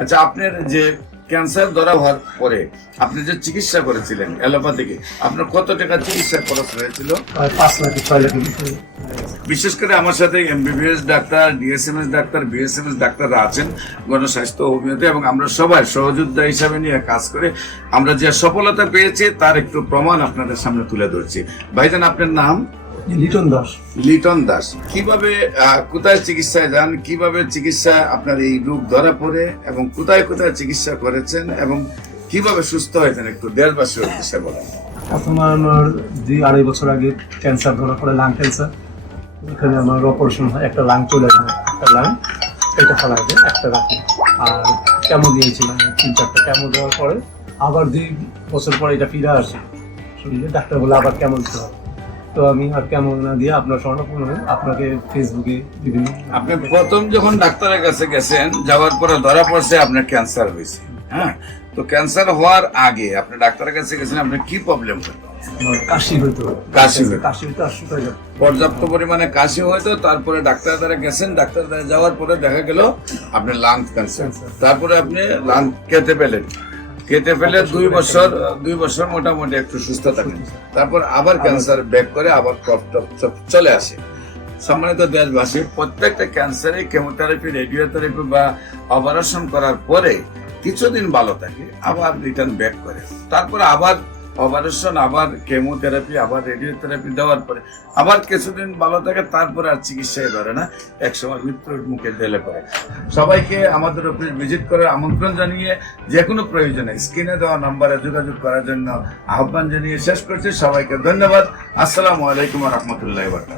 আচ্ছা, আপনার যে ক্যান্সার ধরা হওয়ার পরে আপনি যে চিকিৎসা করেছিলেন অ্যালোপ্যাথিকে, আপনার কত টাকা চিকিৎসা খরচ হয়েছিল? 5 লাখ 6 লাখ। বিশেষ করে আমার সাথে MBBS doctor, DSMS doctor, BSMS ডাক্তাররা আছেন গণস্বাস্থ্য হোমিওতে, এবং আমরা সবাই সহযোদ্ধা হিসাবে নিয়ে কাজ করে আমরা যে সফলতা পেয়েছি তার একটু প্রমাণ আপনাদের সামনে তুলে ধরছি। ভাইজান, আপনার নাম? লিটন দাস। লিটন দাস। কিভাবে কোথায় চিকিৎসায় যান, কিভাবে চিকিৎসা আপনার এই রোগ ধরা পড়ে এবং কোথায় কোথায় চিকিৎসা করেছেন এবং কিভাবে সুস্থ হয়েছেন একটু দেশবাসীর উদ্দেশ্যে বলেন। প্রথমে আমার 2-2.5 বছর আগে ক্যান্সার ধরা পড়ে, লাং ক্যান্সার। এখানে আমার অপারেশন হয়, একটা লাং চলে যায়, একটা লাং এটা ফেলা যায়, একটা রাখি। আর কেমো দিয়েছিলাম 3-4টা কেমো দেওয়ার পরে আবার 2 বছর পরে এটা ফিরে আসে শরীরে। ডাক্তার বলে আবার কেমো দিতে হবে। তো আমি আর কেমন না দিয়ে আপনার স্বর্ণপূর্ণ আপনাকে ফেসবুকে বিভিন্ন আপনি প্রথম যখন ডাক্তারের কাছে গেছেন, যাওয়ার পরে ধরা পড়ছে আপনার ক্যান্সার হয়েছে। হ্যাঁ, তো ক্যান্সার হওয়ার আগে আপনি ডাক্তারের কাছে গেছেন, আপনার কি প্রবলেম হতো? আমার কাশি হইতো। কাশি হতো। কাশি হইতো আর শুকাই যেত। পর্যাপ্ত পরিমাণে কাশি হয়তো, তারপরে ডাক্তার দ্বারা গেছেন, ডাক্তার দ্বারা যাওয়ার পরে দেখা গেল আপনার লাং ক্যান্সার। তারপরে আপনি লাং কেটে ফেলেন, কেটে ফেলে 2 বছর মোটামুটি একটু সুস্থ থাকেন। তারপর আবার ক্যান্সার ব্যাক করে আবার কফ টফ সব চলে আসে। সম্মানিত দেশবাসী, প্রত্যেকটা ক্যান্সারে কেমোথেরাপি, রেডিওথেরাপি বা অপারেশন করার পরে কিছুদিন ভালো থাকে, আবার রিটার্ন ব্যাক করে। তারপরে আবার অপারেশন, আবার কেমোথেরাপি, আবার রেডিওথেরাপি দেওয়ার পরে আবার কিছুদিন ভালো থাকে, তারপরে আর চিকিৎসায় ধরে না, একসময় মৃত্যুর মুখে ঢেলে পড়ে। সবাইকে আমাদের অফিস ভিজিট করার আমন্ত্রণ জানিয়ে যে কোনো প্রয়োজনে স্ক্রিনে দেওয়া নাম্বারে যোগাযোগ করার জন্য আহ্বান জানিয়ে শেষ করছি। সবাইকে ধন্যবাদ। আসসালামু আলাইকুম ওয়া রাহমাতুল্লাহি ওয়া বারাকাতুহু।